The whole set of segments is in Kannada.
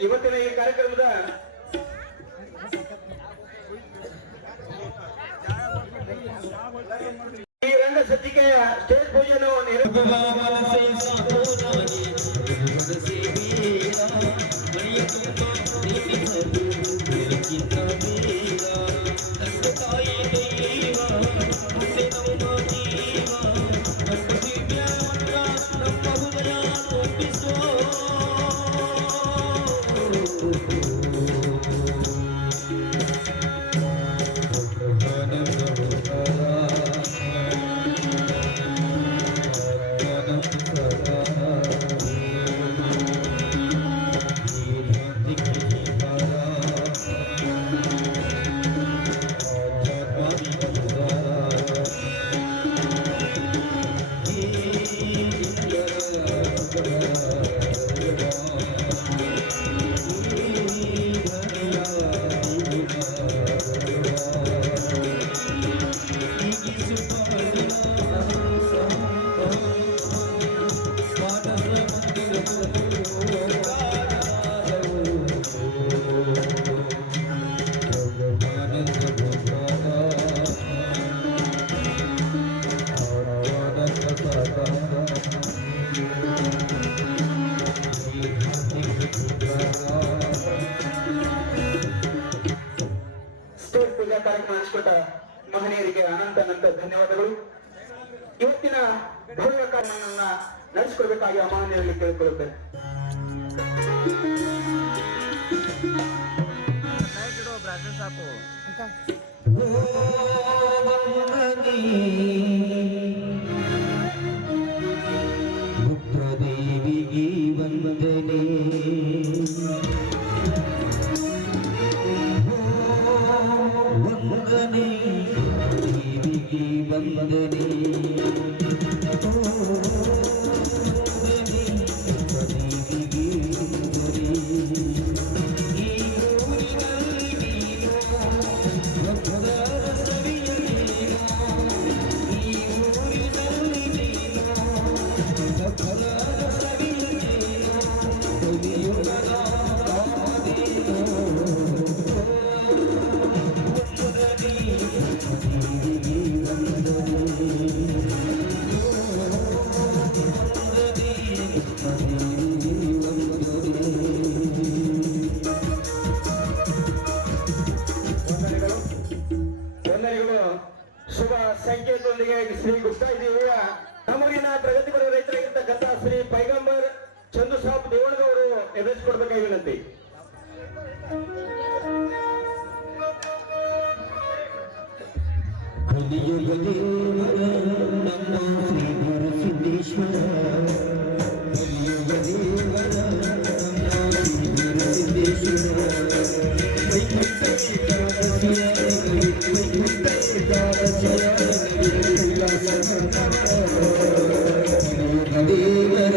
ಇವತ್ತಿನ ಈ ಕಾರ್ಯಕ್ರಮದ ಈ ರಂಗ ಸಜ್ಜಿಕೆಯ ಸ್ಟೇಜ್ ಪೂಜೆಯನ್ನು ಕಾರ್ಯಕ್ರಮ ನಡೆಸಿಕೊಟ್ಟ ಮಹನೀಯರಿಗೆ ಅನಂತ ಧನ್ಯವಾದಗಳು. ಇವತ್ತಿನ ಭವ್ಯ ಕಾರ್ಯಕ್ರಮವನ್ನು ನಡೆಸಿಕೊಡ್ಬೇಕಾಗಿ ಮಹನೀಯರಲ್ಲಿ ಕೇಳಿಕೊಳ್ಳುತ್ತೇನೆ. ದೇವಿಗೆ ವಂದನೆ ವಂದನೆ ದೇವಿಗೆ ವಂದನೆ ಶುಭ ಸಂಕೇತದೊಂದಿಗೆ ಶ್ರೀ ಗುಪ್ತಾ ದೇವಿಯ ನಮಗಿನ ಪ್ರಗತಿಪರ ರೈತರಾಗಿರ್ತಕ್ಕಂಥ ಶ್ರೀ ಪೈಗಂಬರ್ ಚಂದು ಸಾಬ್ ದೇವಣಗವರು ಎದುರಿಸಿಕೊಡ್ಬೇಕಾಗಿ ವಿನಂತಿ. ನಮ್ಮ ಶ್ರೀ ಗುರು ಸಿದ್ದೇಶ್ವರ ದೇವರ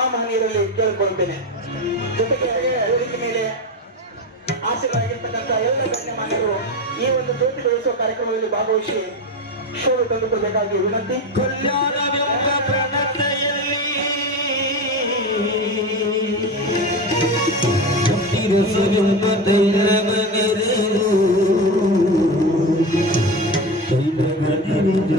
ಆ ಮಹನೀಯರಲ್ಲಿ ಕೇಳಿಕೊಳ್ಳುತ್ತೇನೆ. ಜೊತೆಗೆ ವೇದಿಕೆ ಮೇಲೆ ಆಸೆಗಳಾಗಿರ್ತಕ್ಕಂಥ ಎಲ್ಲ ಗಣ್ಯಮಾನ್ಯರು ಈ ಒಂದು ಜ್ಯೋತಿ ಬೆಳೆಸುವ ಕಾರ್ಯಕ್ರಮದಲ್ಲಿ ಭಾಗವಹಿಸಿ ಶೋಭೆ ತಂದುಕೊಳ್ಬೇಕಾಗಿ ವಿನಂತಿ. ಕಲ್ಯಾಣವೆಂಬ ಪ್ರಣತೆಯಲ್ಲಿ ಹುಟ್ಟಿರಸವೆಂಬ ದೈವನೆರೆದು ದೈವನೆರೆದು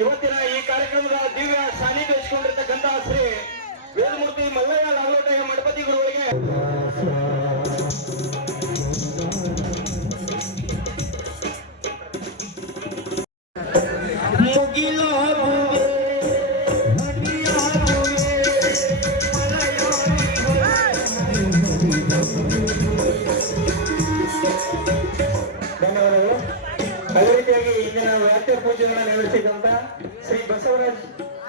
ಇವತ್ತಿನ ಈ ಕಾರ್ಯಕ್ರಮದ ದಿವ್ಯ ಸಾನ್ನಿಧ್ಯ ವಹಿಸಿಕೊಂಡಿರ್ತಕ್ಕಂಥ ಶ್ರೀ ವೇದಮೂರ್ತಿ ಮಲ್ಲಯ್ಯ ಲಾಗೋಟಯ್ಯ ಮಠಪತಿ ಗುರುಗಳಿಗೆ ಧನ್ಯವಾದಗಳು. ಅದೇ ರೀತಿಯಾಗಿ ಇಂದಿನ ವ್ಯಾಖ್ಯ ಪೂಜೆಯನ್ನು ನೆರವೇರಿಸಿದಂತ ಶ್ರೀ ಬಸವರಾಜ್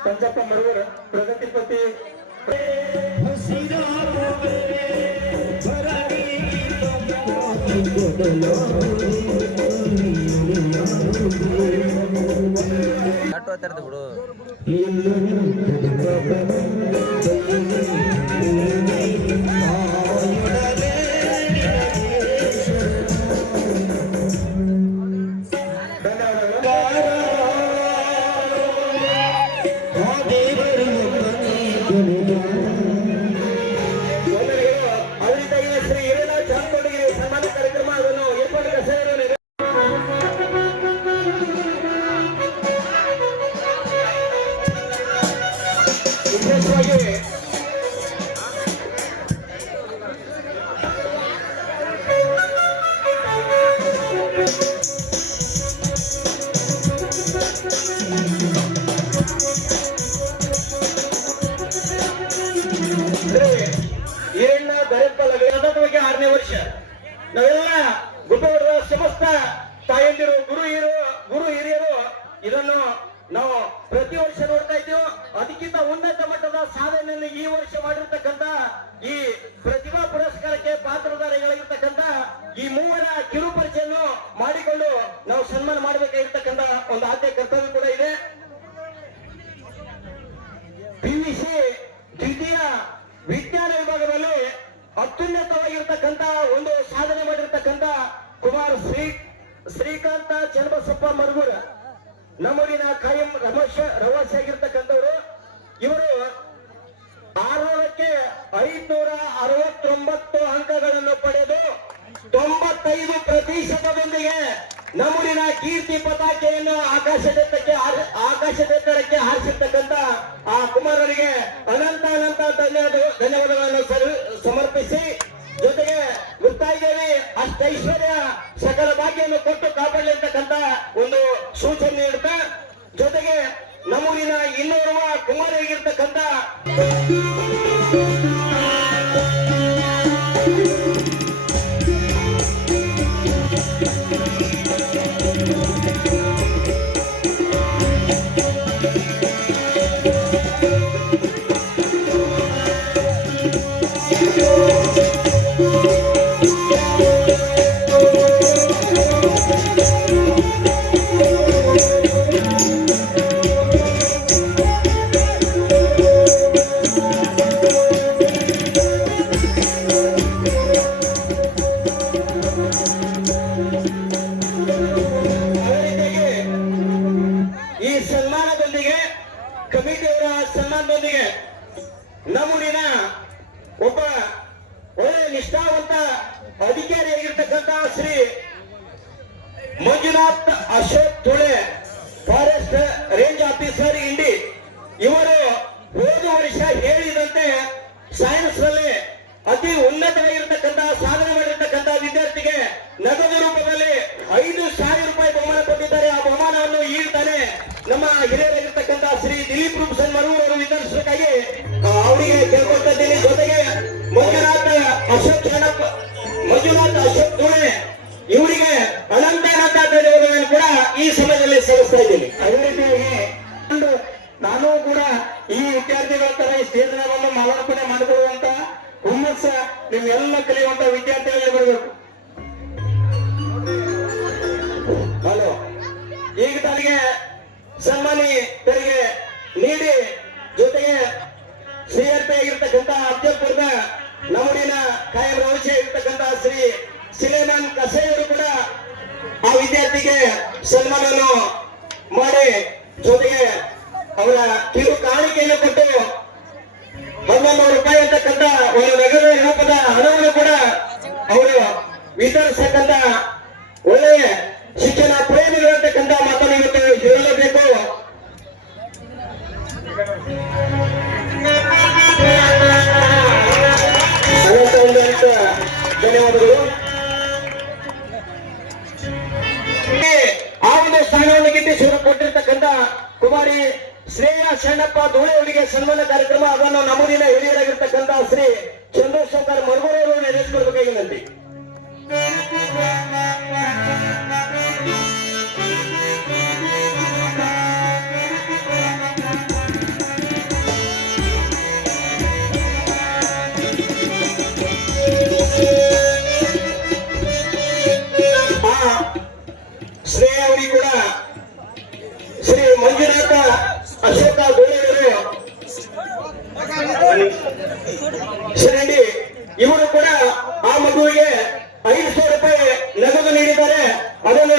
ಪಂಚಪ್ಪ ಮರುವರ್ ಪ್ರಗತಿಪತಿ ಬಿಡು ಈರಣ್ಣ ದರೆಪ್ಪಲ ವೇದಾಂತವಾಗಿ 6ನೇ ವರ್ಷ ನಾವೆಲ್ಲ ಗುಡ್ಡವರ ಸಮಸ್ತ ತಾಯಂದಿರು ಗುರು ಹಿರಿಯರು ಇದನ್ನು ನಾವು ಪ್ರತಿ ವರ್ಷ ನೋಡ್ತಾ ಇದ್ದೀವಿ. ಅದಕ್ಕಿಂತ ಉನ್ನತ ಮಟ್ಟದ ಸಾಧನೆಯನ್ನು ಈ ವರ್ಷ ಮಾಡಿರ್ತಕ್ಕಂಥ ಈ ಪ್ರತಿಭಾ ಪುರಸ್ಕಾರಕ್ಕೆ ಪಾತ್ರಧಾರಿಗಳಾಗಿರ್ತಕ್ಕಂಥ ಈ ಮೂವರ ಕಿರು ಪರಿಚಯನ್ನು ಮಾಡಿಕೊಂಡು ನಾವು ಸನ್ಮಾನ ಮಾಡಬೇಕಾಗಿರ್ತಕ್ಕಂಥ ಒಂದು ಆದ್ಯ ಕರ್ತವ್ಯ ಕೂಡ ಇದೆ. ಶ್ರೀಕಾಂತ ಚನ್ನಬಸಪ್ಪ ಮರಗೂರ ನಮ್ಮೂರಿನ ಖಾಯಂ ರವಾಸಿ ಆಗಿರ್ತಕ್ಕಂಥವ್ರು. ಇವರು 600ಕ್ಕೆ 569 ಅಂಕಗಳನ್ನು ಪಡೆದು 95% ನಮ್ಮೂರಿನ ಕೀರ್ತಿ ಪತಾಕೆಯನ್ನು ಆಕಾಶದೆತ್ತರಕ್ಕೆ ಹಾರಿಸಿರ್ತಕ್ಕಂಥ ಆ ಕುಮಾರರಿಗೆ ಅನಂತ ಧನ್ಯವಾದಗಳನ್ನು ಸಮರ್ಪಿಸಿ, ಜೊತೆಗೆ ಮುಕ್ತಾಯಿದೇವಿ ಅಷ್ಟೈಶ್ವರ್ಯ ಸಕಲ ಭಾಗ್ಯವನ್ನು ಕೊಟ್ಟು ಕಾಪಾಡಲಿ ಅಂತಕ್ಕಂಥ ಒಂದು ಸೂಚನೆ ನೀಡುತ್ತಾ, ಜೊತೆಗೆ ನಮ್ಮೂರಿನ ಇನ್ನೋರ್ವ ಕುಮಾರಿಯಾಗಿರ್ತಕ್ಕಂಥ ಈ ಸನ್ಮಾನದೊಂದಿಗೆ ಕಮಿಟಿಯವರ ಸನ್ಮಾನದೊಂದಿಗೆ ನಮ್ಮೂರಿನ ಒಬ್ಬ ಒಳ್ಳೆ ನಿಷ್ಠಾವಂತ ಅಧಿಕಾರಿಯಾಗಿರ್ತಕ್ಕಂಥ Shri Manjunath Ashok Tule, forest range officer Indi, ಇವರು ಹೋದ ವರ್ಷ ಹೇಳಿದಂತೆ ಸೈನ್ಸ್ ನಲ್ಲಿ ಅತಿ ಉನ್ನತವಾಗಿರ್ತಕ್ಕಂಥ ಸಾಧನೆ ಮಾಡಿರ್ತಕ್ಕಂಥ ವಿದ್ಯಾರ್ಥಿಗೆ ನಗದು ರೂಪದಲ್ಲಿ 5,000 ರೂಪಾಯಿ ಬಹುಮಾನ ಕೊಟ್ಟಿದ್ದಾರೆ. ಆ ಬಹುಮಾನವನ್ನು ಈಡ್ತಾನೆ ನಮ್ಮ ಹಿರಿಯರಾಗಿರ್ತಕ್ಕಂಥ ಶ್ರೀ ದಿಲೀಪ್ ರೂಪ್ಸನ್ ಮರು ಅವರು ವಿತರಿಸಬೇಕಾಗಿ ಅವರಿಗೆ ಕೇಳ್ಕೊಳ್ತಾ ಇದ್ದೀನಿ. ಜೊತೆಗೆ ಮಂಜುನಾಥ್ ಅಶೋಕ್ ತುಳೆ ಇವರಿಗೆ ಅನಂತ ಧನ್ಯವಾದಗಳನ್ನು ಕೂಡ ಈ ಸಮಯದಲ್ಲಿ ಸಲ್ಲಿಸ್ತಾ ಇದ್ದೀನಿ. ಅದೇ ರೀತಿಯಾಗಿ ನಾನು ಕೂಡ ಈ ವಿದ್ಯಾರ್ಥಿಗಳ ತರ ಈ ಸ್ಟೇಜ್ ಒಂದು ಮಾಲಾರ್ಪಣೆ ಮಾಡಿಕೊಳ್ಳುವಂತ ಹುಮ್ಮಸ್ಸ ನೀವೆಲ್ಲ ಕಲಿಯುವಂತ ವಿದ್ಯಾರ್ಥಿಗಳಿಗೆ ಬರಬೇಕು. ಹಲೋ, ಈಗ ತನಗೆ ಸನ್ಮಾನಿ ತೆರಿಗೆ ನೀಡಿ, ಜೊತೆಗೆ ಸಿಆರ್ಪಿ ಆಗಿರ್ತಕ್ಕಂಥ ಅಫ್ಜಲ್ಪುರದ ನಮ್ಮೂರಿನ ಕಾಯಂ ರವಶಿ ಆಗಿರ್ತಕ್ಕಂಥ ಶ್ರೀ ಸಿಲೇಮಾನ್ ಕಸೇಯವರು ಕೂಡ ಆ ವಿದ್ಯಾರ್ಥಿಗೆ ಸನ್ಮಾನವನ್ನು ಮಾಡಿ, ಜೊತೆಗೆ ಅವರ ಕಿರು ಕಾಣಿಕೆಯನ್ನು ಕೊಟ್ಟು 1,100 ರೂಪಾಯಿ ಅಂತಕ್ಕಂಥ ಒಂದು ನಗದು ರೂಪದ ಹಣವನ್ನು ಕೂಡ ಅವರು ವಿತರಿಸತಕ್ಕಂಥ ಒಳ್ಳೆಯ ಶಿಕ್ಷಣ ಪ್ರೇಮಿಗಳಿರ್ತಕ್ಕಂಥ ಮಾತನ್ನು ಇವತ್ತು ಹೇಳಲೇಬೇಕು. ಧನ್ಯವಾದಗಳು. ಆ ಒಂದು ಸ್ಥಾನವನ್ನು ಗಿಟ್ಟಿಸಿ ಕೊಟ್ಟಿರ್ತಕ್ಕಂಥ ಕುಮಾರಿ ಶ್ರೇಯಾ ಶರಣಪ್ಪ ಧೂಳೆ ಅವರಿಗೆ ಸನ್ಮಾನ ಕಾರ್ಯಕ್ರಮ, ಅದನ್ನು ನಮ್ಮೂರಿನ ಹಿರಿಯರಾಗಿರ್ತಕ್ಕಂಥ ಶ್ರೀ ಚಂದ್ರಶೇಖರ್ ಮರಗೂರವರು ನೆರವೇರಿಸಿಕೊಡಬೇಕಾಗಿ. ಶ್ರೇಯಾ ಅವರಿಗೆ ಕೂಡ ಶ್ರೀ ಮಂಜುನಾಥ ಅಶೋಕ ಗೋಳಿಯವರು ಶ್ರೀ ಇವರು ಕೂಡ ಆ ಮಗುವಿಗೆ 500 ರೂಪಾಯಿ ನಗದು ನೀಡಿದ್ದಾರೆ. ಅದನ್ನು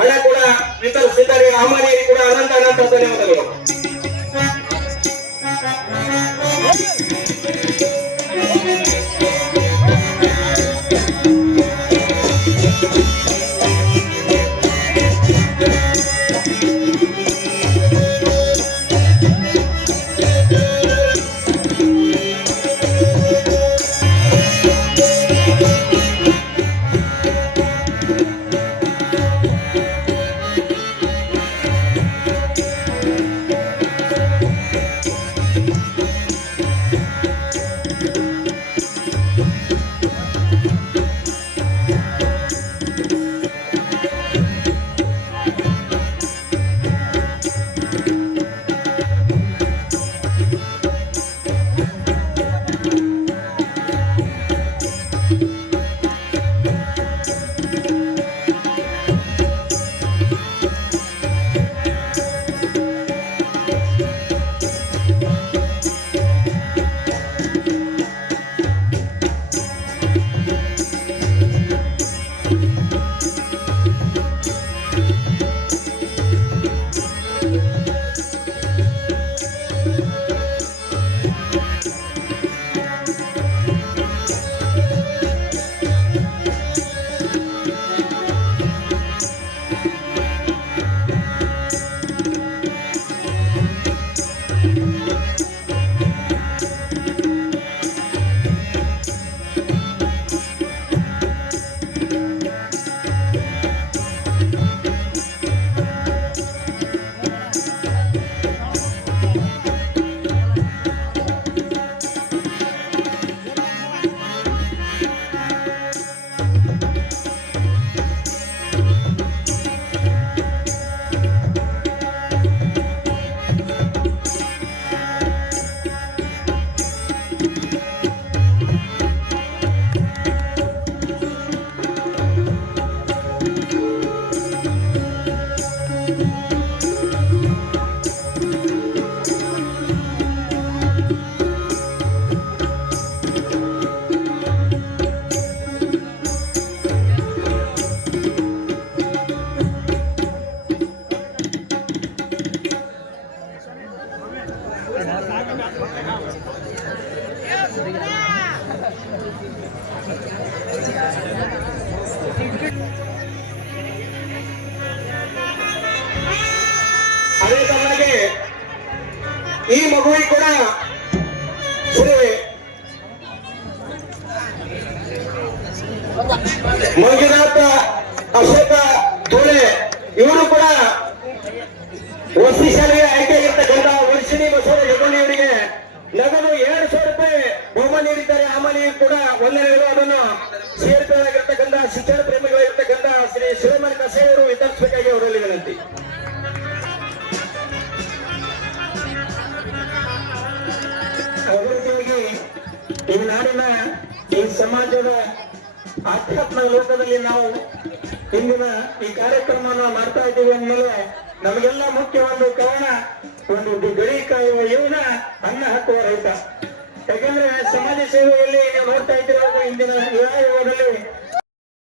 ಹಣ ಕೂಡ ವಿತರಿಸಿದ್ದಾರೆ. ಅಮಾನಿಯರಿಗೆ ಕೂಡ ಅನಂತ ಧನ್ಯವಾದಗಳು. ಈ ಮಗುವಿಗೆ ಕೂಡ ಶ್ರೀ ಮಂಜುನಾಥ ಅಶೋಕ ತೋಳೆ ಇವರು ಕೂಡ ವಸತಿ ಶಾಲೆಗೆ ಆಯ್ಕೆಯಾಗಿರ್ತಕ್ಕಂಥ ವರ್ಷಿಣಿ ಬಸವರಾಜ ಜಗೊಂಡಿ ಅವರಿಗೆ ನಗದು 2,000 ರೂಪಾಯಿ ಬಹುಮಾನ ನೀಡಿದ್ದಾರೆ. ಆ ಮನೆಯೂ ಕೂಡ ವಂದನೆಗಳು. ಅದನ್ನು ಸೇರ್ಪಡೆಯಾಗಿರ್ತಕ್ಕಂಥ ಶಿಕ್ಷಣ ಪ್ರೇಮಿಗಳಾಗಿರ್ತಕ್ಕಂಥ ಶ್ರೀ ಶಿವಮಣಿ ಕಸೆ ಅವರು ವಿತರಿಸಬೇಕಾಗಿ ಅವರಲ್ಲಿ ವಿನಂತಿ. ಅಭಿವೃದ್ಧಿಯಾಗಿ ಈ ನಾಡಿನ ಈ ಸಮಾಜದ ಆಧ್ಯಾತ್ಮ ಲೋಕದಲ್ಲಿ ನಾವು ಇಂದಿನ ಈ ಕಾರ್ಯಕ್ರಮವನ್ನು ಮಾಡ್ತಾ ಇದ್ದೀವಿ ಅಂದಮೇಲೆ ನಮಗೆಲ್ಲ ಮುಖ್ಯ ಒಂದು ಕಾರಣ ಒಂದು ಗಡಿ ಕಾಯುವ ಇವನ ಅನ್ನ ಹಾಕುವ ರೈತ. ಯಾಕಂದ್ರೆ ಸಮಾಜ ಸೇವೆಯಲ್ಲಿ ನೀವು ನೋಡ್ತಾ ಇದ್ದೀರ ಇಂದಿನ ಯುವದಲ್ಲಿ